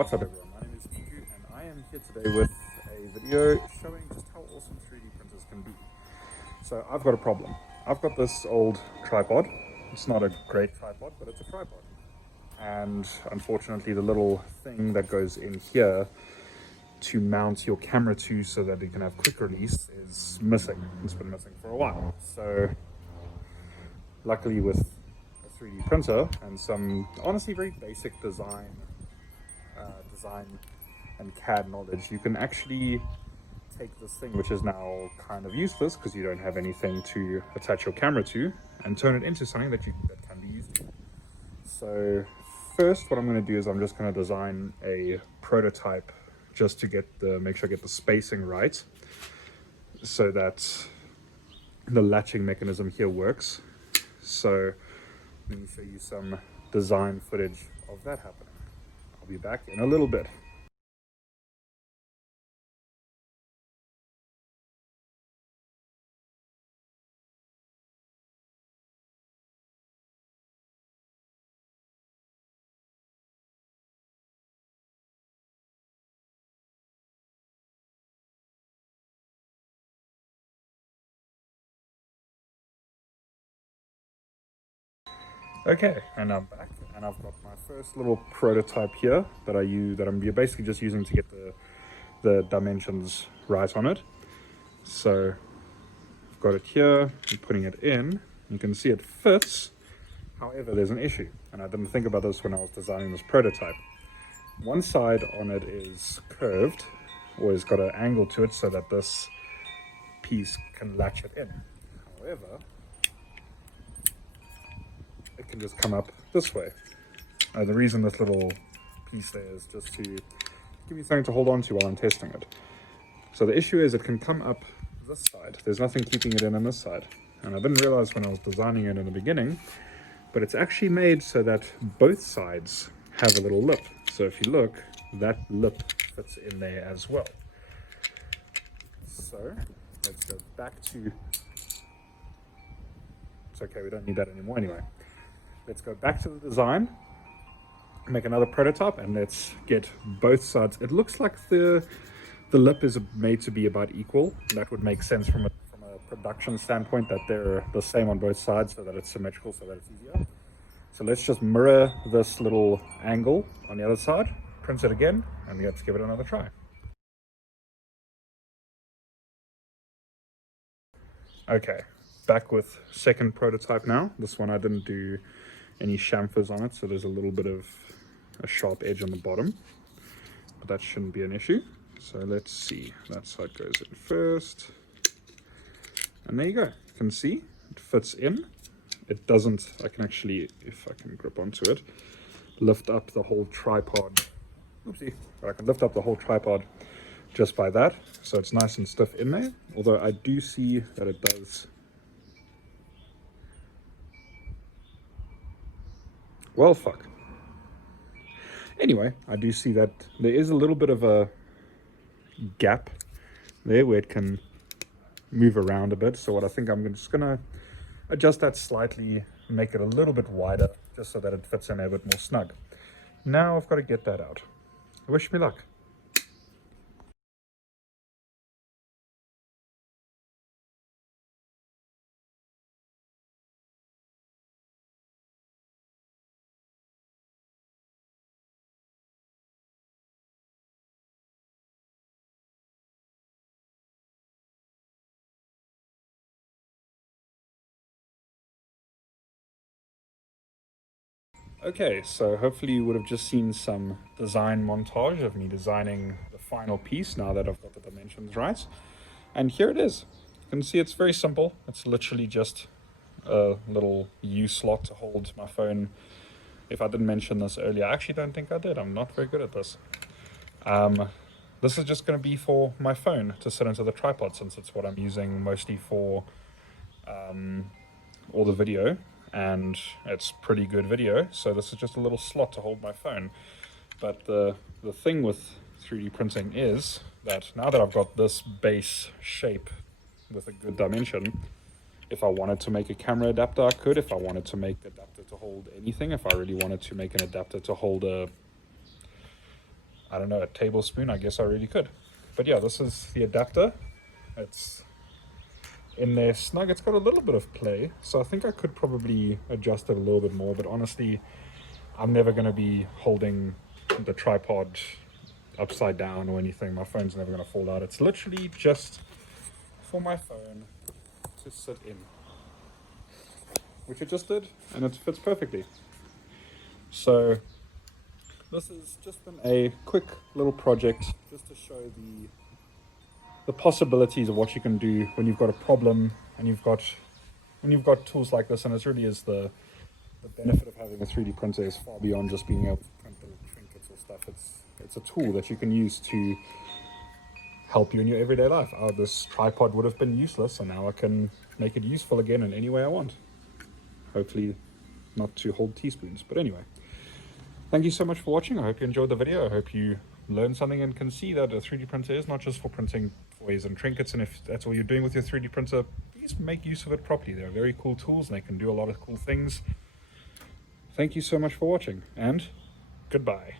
What's up everyone, my name is Kiku and I am here today with a video showing just how awesome 3D printers can be. So I've got a problem. I've got this old tripod. It's not a great tripod, but it's a tripod. And unfortunately the little thing that goes in here to mount your camera to so that it can have quick release is missing. It's been missing for a while. So luckily with a 3D printer and some honestly very basic design and CAD knowledge, you can actually take this thing, which is now kind of useless because you don't have anything to attach your camera to, and turn it into something that can be used. So first, what I'm going to do is I'm just going to design a prototype just to make sure I get the spacing right, so that the latching mechanism here works. So let me show you some design footage of that happening. I'll be back in a little bit. Okay, and I'm back, and I've got my first little prototype here that I'm basically just using to get the dimensions right on it. So I've got it here, I'm putting it in. You can see it fits. However, there's an issue, and I didn't think about this when I was designing this prototype. One side on it is curved, or it's got an angle to it so that this piece can latch it in. However, it can just come up this way. The reason this little piece there is just to give me something to hold on to while I'm testing it. So the issue is it can come up this side. There's nothing keeping it in on this side. And I didn't realize when I was designing it in the beginning, but it's actually made so that both sides have a little lip. So if you look, that lip fits in there as well. So let's go back to, it's okay, we don't need that anymore anyway. Let's go back to the design, make another prototype, and let's get both sides. It looks like the lip is made to be about equal. That would make sense from a production standpoint, that they're the same on both sides so that it's symmetrical, so that it's easier. So let's just mirror this little angle on the other side, print it again, and let's give it another try. Okay, back with second prototype now. This one I didn't do any chamfers on it, so there's a little bit of a sharp edge on the bottom, but that shouldn't be an issue. So let's see, that side goes in first, and there you go. You can see it fits in. It doesn't, I can actually, if I can grip onto it, lift up the whole tripod. Oopsie, I can lift up the whole tripod just by that, so it's nice and stiff in there, although I do see that it does. Well, fuck. Anyway, I do see that there is a little bit of a gap there where it can move around a bit. So what I think I'm just going to adjust that slightly, make it a little bit wider, just so that it fits in there a bit more snug. Now I've got to get that out. Wish me luck. Okay, so hopefully you would have just seen some design montage of me designing the final piece now that I've got the dimensions right. And here it is. You can see it's very simple. It's literally just a little U slot to hold my phone. If I didn't mention this earlier, I actually don't think I did. I'm not very good at this. This is just going to be for my phone to sit into the tripod, since it's what I'm using mostly for all the video, and it's pretty good video. So this is just a little slot to hold my phone. But the thing with 3D printing is that now that I've got this base shape with a good dimension, if I wanted to make a camera adapter, I could. If I wanted to make an adapter to hold anything, if I really wanted to make an adapter to hold a I don't know, a tablespoon, I guess I really could. But yeah, this is the adapter. It's in there snug. It's got a little bit of play, so I think I could probably adjust it a little bit more, but honestly, I'm never going to be holding the tripod upside down or anything. My phone's never going to fall out. It's literally just for my phone to sit in, which it just did, and it fits perfectly. So this has just been a quick little project just to show the possibilities of what you can do when you've got a problem and when you've got tools like this. And it really is the benefit of having a 3D printer is far beyond just being able to print little trinkets or stuff. It's a tool that you can use to help you in your everyday life. This tripod would have been useless, and now I can make it useful again in any way I want. Hopefully not to hold teaspoons, but anyway. Thank you so much for watching. I hope you enjoyed the video. I hope you learned something and can see that a 3D printer is not just for printing toys and trinkets, and if that's all you're doing with your 3D printer, please make use of it properly. They're very cool tools and they can do a lot of cool things. Thank you so much for watching, and goodbye.